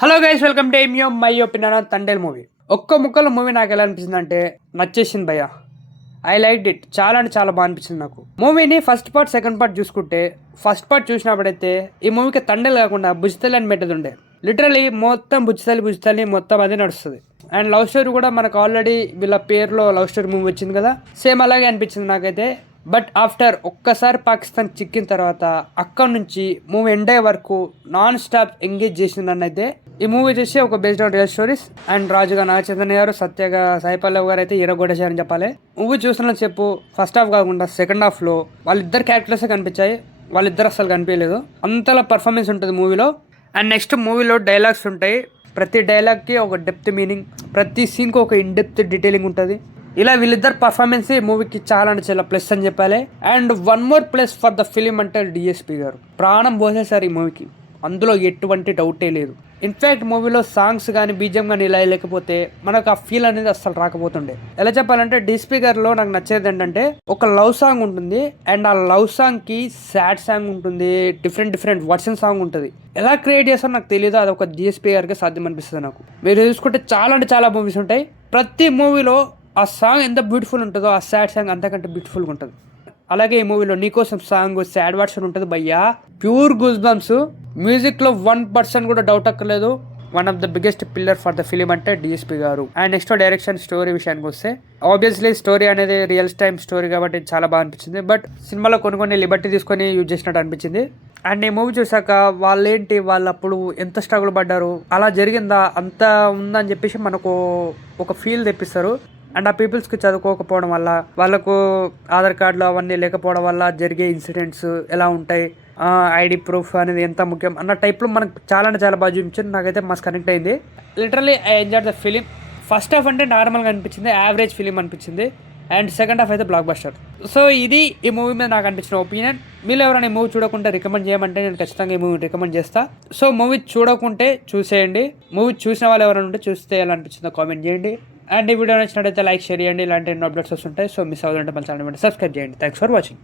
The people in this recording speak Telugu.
హలో గైస్, వెల్కమ్ టు ఎంయో my opinion on Thandel movie. ఒక్క ముక్కలో మూవీ నాకు ఎలా అనిపించింది అంటే నచ్చేసింది భయ్య. I like it. చాలా అంటే చాలా బాగా అనిపించింది నాకు. మూవీని ఫస్ట్ పార్ట్ సెకండ్ పార్ట్ చూసుకుంటే, ఫస్ట్ పార్ట్ చూసినప్పుడైతే ఈ మూవీకి తండేలు కాకుండా బుజ్జితల్లి అని పెట్టేది ఉండే. లిటరలీ మొత్తం బుజ్జితల్లి మొత్తం అదే నడుస్తుంది. అండ్ లవ్ స్టోరీ కూడా మనకు ఆల్రెడీ వీళ్ళ పేరులో లవ్ స్టోరీ మూవీ వచ్చింది కదా, సేమ్ అలాగే అనిపించింది నాకైతే. బట్ ఆఫ్టర్ ఒక్కసారి పాకిస్తాన్ చిక్కిన తర్వాత అక్కడ నుంచి మూవీ ఎండ్ అయ్యే వరకు నాన్ స్టాప్ ఎంగేజ్ చేసింది నన్ను అయితే. ఈ మూవీ చూసి ఒక based on real stories. And రాజుగా నాగచైతన్య గారు, సత్యగా సాయి పల్లవి గారు అయితే హీరో కొట్టేశారని చెప్పాలి. మూవీ చూసిన చెప్పు ఫస్ట్ హాఫ్ కాకుండా సెకండ్ హాఫ్ లో వాళ్ళిద్దరు క్యారెక్టర్స్ కనిపించాయి, వాళ్ళిద్దరు అసలు కనిపించలేదు. అంతలా పర్ఫార్మెన్స్ ఉంటుంది మూవీలో. అండ్ నెక్స్ట్ మూవీలో డైలాగ్స్ ఉంటాయి. ప్రతి డైలాగ్కి ఒక డెప్త్ మీనింగ్, ప్రతి సీన్కి ఒక ఇన్ డెప్త్ డీటెయిలింగ్ ఉంటుంది. ఇలా వీళ్ళిద్దరు పర్ఫార్మెన్స్ మూవీకి చాలా అంటే చాలా ప్లస్ అని చెప్పాలి. And one more plus for the film అంటే డిఎస్పి గారు ప్రాణం పోసేసారు ఈ మూవీకి, అందులో ఎటువంటి డౌటే లేదు. ఇన్ఫ్యాక్ట్ మూవీలో సాంగ్స్ కానీ బీజిఎం కానీ ఇలా లేకపోతే మనకు ఆ ఫీల్ అనేది అస్సలు రాకపోతుండే. ఎలా చెప్పాలంటే డిఎస్పి గారిలో నాకు నచ్చేది ఏంటంటే ఒక లవ్ సాంగ్ ఉంటుంది, అండ్ ఆ లవ్ సాంగ్ కి సాడ్ సాంగ్ ఉంటుంది, డిఫరెంట్ వర్షన్ సాంగ్ ఉంటుంది. ఎలా క్రియేట్ చేస్తారో నాకు తెలియదు, అది ఒక డిఎస్పి గారికి సాధ్యం అనిపిస్తుంది నాకు. మీరు చూసుకుంటే చాలా అంటే చాలా మూవీస్ ఉంటాయి, ప్రతి మూవీలో ఆ సాంగ్ ఎంత బ్యూటిఫుల్ ఉంటుందో ఆ సాడ్ సాంగ్ అంతకంటే బ్యూటిఫుల్గా ఉంటుంది. అలాగే ఈ మూవీలో నీకోసం సాంగ్ సాడ్ వర్షన్ ఉంటుంది భయ్యా, ప్యూర్ గూస్ బంప్స్. మ్యూజిక్లో 1% కూడా డౌట్ అక్కర్లేదు. One of the biggest pillar for the film అంటే డిఎస్పి గారు. అండ్ నెక్స్ట్ డైరెక్షన్ స్టోరీ విషయానికి వస్తే, ఆబ్వియస్లీ స్టోరీ అనేది రియల్ టైమ్ స్టోరీ కాబట్టి చాలా బాగా అనిపించింది. బట్ సినిమాలో కొన్ని లిబర్టీ తీసుకొని యూజ్ చేసినట్టు అనిపించింది. అండ్ ఈ మూవీ చూసాక వాళ్ళేంటి, వాళ్ళు అప్పుడు ఎంత స్ట్రగుల్ పడ్డారు, అలా జరిగిందా, అంత ఉందని చెప్పేసి మనకు ఒక ఫీల్ తెప్పిస్తారు. అండ్ ఆ పీపుల్స్కి చదువుకోకపోవడం వల్ల, వాళ్ళకు ఆధార్ కార్డులు అవన్నీ లేకపోవడం వల్ల జరిగే ఇన్సిడెంట్స్ ఎలా ఉంటాయి, ఐడి ప్రూఫ్ అనేది ఎంత ముఖ్యం అన్న టైప్లో మనకు చాలా అంటే చాలా బాగా చూపించింది. నాకైతే మస్త్ కనెక్ట్ అయింది. Literally I enjoy the film. First half అంటే నార్మల్గా అనిపించింది, యావరేజ్ ఫిలిం అనిపించింది. అండ్ సెకండ్ హాఫ్ అయితే బ్లాక్ బస్టర్. సో ఇది ఈ మూవీ మీద నాకు అనిపించిన ఒపీనియన్. మీరు ఎవరైనా ఈ మూవీ చూడకుంటే రికమెండ్ చేయమంటే నేను ఖచ్చితంగా ఈ మూవీ రికమెండ్ చేస్తా. సో మూవీ చూడకుంటే చూసేయండి, మూవీ చూసిన వాళ్ళు ఎవరైనా ఉంటే చూస్తే ఎలా అనిపించిందో కామెంట్ చేయండి. అండ్ ఈ వీడియో నచ్చినట్టయితే లైక్ షేర్ చేయండి. ఇలాంటి ఎన్నో అప్డేట్స్ వస్తుంటాయి. సో మిస్ అవ్వాలంటే మన ఛానల్ సబ్స్క్రైబ్ చేయండి. Thanks for watching.